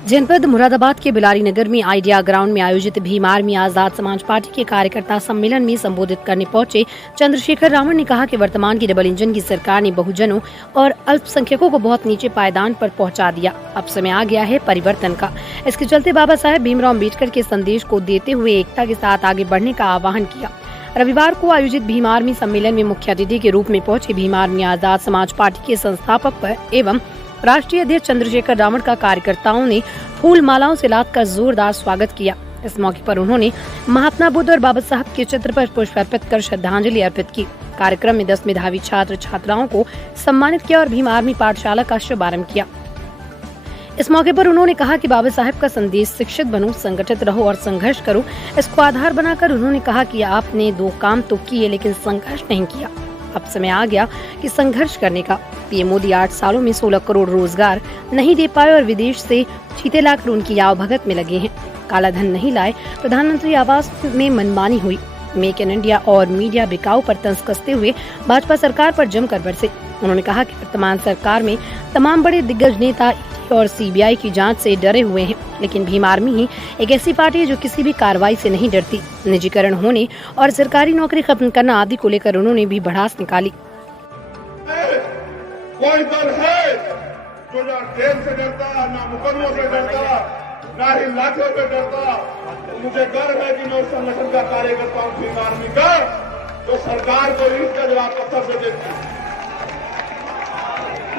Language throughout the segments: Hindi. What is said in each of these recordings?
जनपद मुरादाबाद के बिलारी नगर में आइडिया ग्राउंड में आयोजित भीम आर्मी आजाद समाज पार्टी के कार्यकर्ता सम्मेलन में संबोधित करने पहुंचे चंद्रशेखर रावण ने कहा कि वर्तमान की डबल इंजन की सरकार ने बहुजनों और अल्पसंख्यकों को बहुत नीचे पायदान पर पहुंचा दिया। अब समय आ गया है परिवर्तन का। इसके चलते बाबा साहेब भीमराव अम्बेडकर के संदेश को देते हुए एकता के साथ आगे बढ़ने का आह्वान किया। रविवार को आयोजित भीम आर्मी सम्मेलन में मुख्य अतिथि के रूप में पहुंचे भीम आर्मी आजाद समाज पार्टी के संस्थापक एवं राष्ट्रीय अध्यक्ष चंद्रशेखर रावण का कार्यकर्ताओं ने फूल मालाओं से लादकर जोरदार स्वागत किया। इस मौके पर उन्होंने महात्मा बुद्ध और बाबा साहब के चित्र पर पुष्प अर्पित कर श्रद्धांजलि अर्पित की। कार्यक्रम में 10 मेधावी छात्र छात्राओं को सम्मानित किया और भीम आर्मी पाठशाला का शुभारंभ किया। इस मौके पर उन्होंने कहा कि बाबा साहब का संदेश शिक्षित बनो, संगठित रहो और संघर्ष करो, इसको आधार बनाकर उन्होंने कहा कि आपने 2 काम तो किए लेकिन संघर्ष नहीं किया। अब समय आ गया कि संघर्ष करने का। पीएम मोदी 8 सालों में 16 करोड़ रोजगार नहीं दे पाए और विदेश से चीते लाकर उनकी आवभगत में लगे हैं। काला धन नहीं लाए। प्रधानमंत्री आवास में मनमानी हुई। मेक इन इंडिया और मीडिया बिकाऊ पर तंज कसते हुए भाजपा सरकार पर जमकर बरसे। उन्होंने कहा कि वर्तमान सरकार में तमाम बड़े दिग्गज नेता और सीबीआई की जांच से डरे हुए हैं, लेकिन भीम आर्मी ही एक ऐसी पार्टी है जो किसी भी कार्रवाई से नहीं डरती। निजीकरण होने और सरकारी नौकरी खत्म करना आदि को लेकर उन्होंने भी भड़ास निकाली। कोई दल है जो ना जेल से डरता, ना मुकदमों से डरता, ना ही लाठियों से डरता। मुझे गर्व है कि मैं उस संगठन का कार्यकर्ता हूँ भीम आर्मी का, जो सरकार को इसका जवाब पत्थर से देती।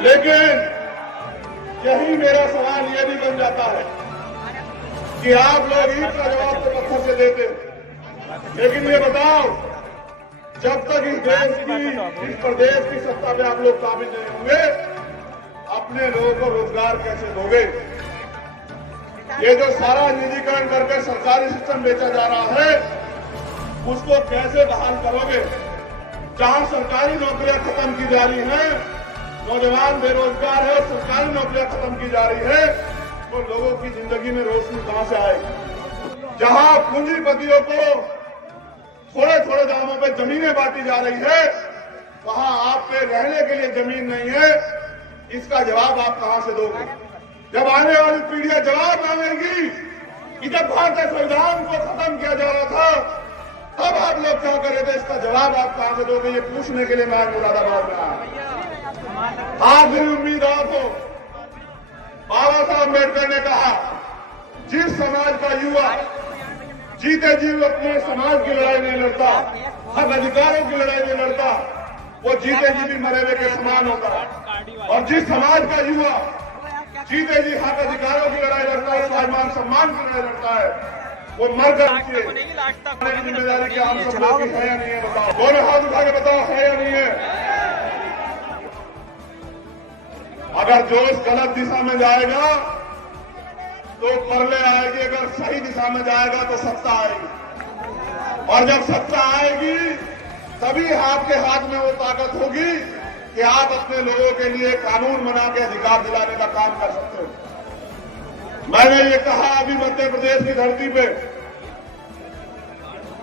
लेकिन यही मेरा सवाल ये भी बन जाता है कि आप लोग ईद का जवाब तो पत्थर से देते, लेकिन ये बताओ, जब तक इस देश की, इस प्रदेश की सत्ता पे आप लोग काबिज नहीं होंगे, अपने लोगों को रोजगार कैसे दोगे? ये जो सारा निजीकरण करके सरकारी सिस्टम बेचा जा रहा है, उसको कैसे बहाल करोगे? जहां सरकारी नौकरियां खत्म की जा रही हैं, नौजवान बेरोजगार है, सरकारी नौकरियां खत्म की जा रही है, तो लोगों की जिंदगी में रोशनी कहां से आएगी? जहां पूंजीपतियों को थोड़े थोड़े दामों पे जमीनें बांटी जा रही है, वहां आप पे रहने के लिए जमीन नहीं है। इसका जवाब आप कहां से दोगे? जब आने वाली पीढ़ियां जवाब मांगेंगी कि जब भारतीय संविधान को खत्म किया जा रहा था, तब आप लोग क्या कर रहे थे, इसका जवाब आप कहां से दोगे? ये पूछने के लिए मैं मुरादाबाद में आया। आखिरी उम्मीद आपको, बाबा साहब अम्बेडकर ने कहा, जिस समाज का युवा जीते जी अपने समाज की लड़ाई नहीं लड़ता, हक अधिकारों की लड़ाई नहीं लड़ता, वो जीते जी भी मरे हुए के समान होता है। और जिस समाज का युवा जीते जी हक अधिकारों की लड़ाई लड़ता है, स्वाभिमान सम्मान की लड़ाई लड़ता है, वो मर कर जिम्मेदारी क्या हम सब लोगों की है या नहीं है? बताओ, दोनों हाथ उठा के बताओ, है या नहीं है? अगर जोश गलत दिशा में जाएगा तो परले आएगी, अगर सही दिशा में जाएगा तो सत्ता आएगी। और जब सत्ता आएगी तभी आपके हाथ में वो ताकत होगी कि आप अपने लोगों के लिए कानून बना के अधिकार दिलाने का काम कर सकते हो। मैंने ये कहा अभी मध्य प्रदेश की धरती पे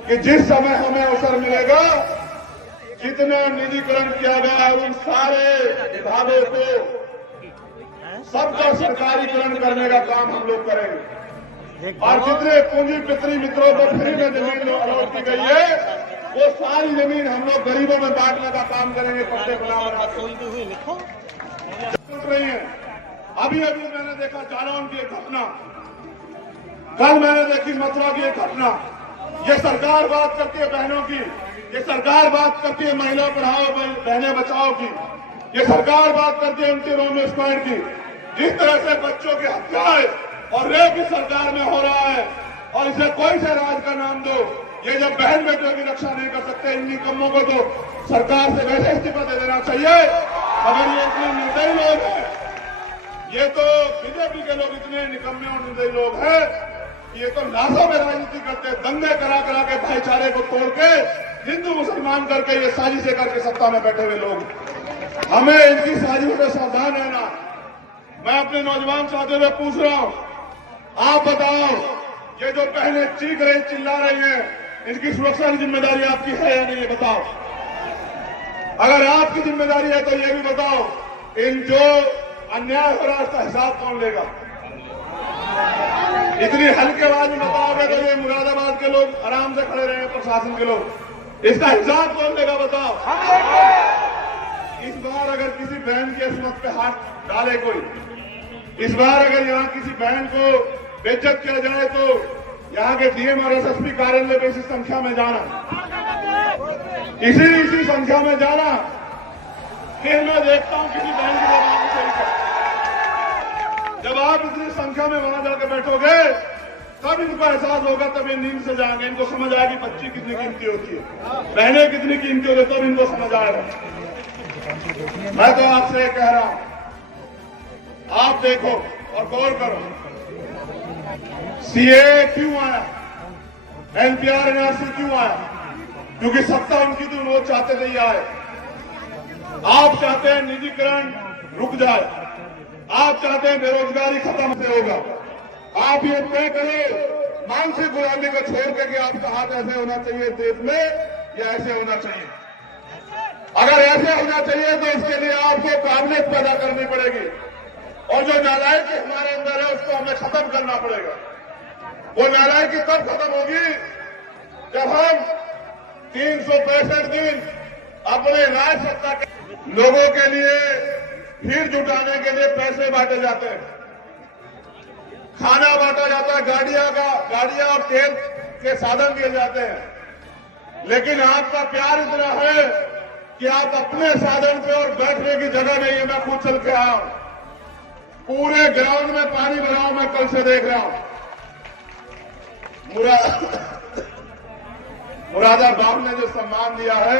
कि जिस समय हमें अवसर मिलेगा, जितना निजीकरण किया गया है उन सारे विभागों को सबका सरकारीकरण करने का काम हम लोग करेंगे। और जितने पूंजीपति मित्रों को फ्री में जमीन अलॉट की गई है, वो सारी जमीन हम लोग गरीबों में बांटने का काम करेंगे। पट्टे बना रही है। अभी मैंने देखा जालौन की एक घटना, कल मैंने देखी मथुरा की एक घटना। ये सरकार बात करती है बहनों की, ये सरकार बात करती है महिला पढ़ाओ बहनें बचाओ की, ये सरकार बात करती है एंटी रोमियोस्क्वाड की। जिस तरह से बच्चों की हत्याएं और रेप इस सरकार में हो रहा है, और इसे कोई से राज का नाम दो, ये जब बहन बेटियों की रक्षा नहीं कर सकते, इन निकम्मों को तो सरकार से वैसे इस्तीफा दे देना चाहिए। अगर ये इतने निर्दयी लोग हैं, ये तो बीजेपी के लोग इतने निकम्मे और निर्दयी लोग हैं, ये तो लाशों में राजनीति करते, दंगे करा करा के भाईचारे को तोड़ के हिंदू मुसलमान करके ये साजिशें करके सत्ता में बैठे हुए लोग। हमें इनकी साजिशों से सावधान रहना। मैं अपने नौजवान साथियों से पूछ रहा हूं, आप बताओ, ये जो बहनें चीख रही चिल्ला रही हैं, इनकी सुरक्षा की जिम्मेदारी आपकी है या नहीं? बताओ। अगर आपकी जिम्मेदारी है तो ये भी बताओ, इन जो अन्याय हो रहा है उसका हिसाब कौन लेगा? इतनी हल्केबाजी बताओगे तो ये मुरादाबाद के लोग आराम से खड़े रहे, प्रशासन के लोग। इसका हिसाब कौन देगा बताओ? इस बार अगर किसी बहन की अस्मत पे हाथ डाले कोई, इस बार अगर यहाँ किसी बहन को बेइज्जत किया जाए तो यहाँ के डीएम और एसएसपी कार्यालय में इसी संख्या में जाना, इसी संख्या में जाना। फिर मैं देखता हूँ किसी बहन की जबान सही से। जब आप इतनी संख्या में वहां जाकर बैठोगे तब इनको एहसास होगा, तब ये नींद से जाएंगे, इनको समझ आएगी बच्ची कितनी कीमती होती है, बहनें कितनी कीमती होती है, तब इनको समझ आएगा। मैं तो आपसे कह रहा हूं, आप देखो और गौर करो, सीए क्यों आया, एनपीआर एनआरसी क्यों आया? क्योंकि सत्ता उनकी थी, वो चाहते थे ये आए। आप चाहते हैं निजीकरण रुक जाए, आप चाहते हैं बेरोजगारी खत्म से होगा। आप ये तय करें मानसिक गुलामी को छोड़ के कि आपका हाथ ऐसे होना चाहिए देश में या ऐसे होना चाहिए। अगर ऐसे होना चाहिए तो इसके लिए आपको काबिलियत पैदा करनी पड़ेगी, और जो नालायकी हमारे अंदर है उसको हमें खत्म करना पड़ेगा। वो नालायकी तब खत्म होगी जब हम 365 दिन अपने राज सत्ता के लोगों के लिए भीड़ जुटाने के लिए पैसे बांटे जाते हैं, खाना बांटा जाता है, गाड़ियां और तेल के साधन दिए जाते हैं। लेकिन आपका प्यार इतना है कि आप अपने साधन पे और बैठने की जगह नहीं है। मैं खुद चल के आया हूं, पूरे ग्राउंड में पानी भरा हूं, मैं कल से देख रहा हूं। मुरादाबाद ने जो सम्मान दिया है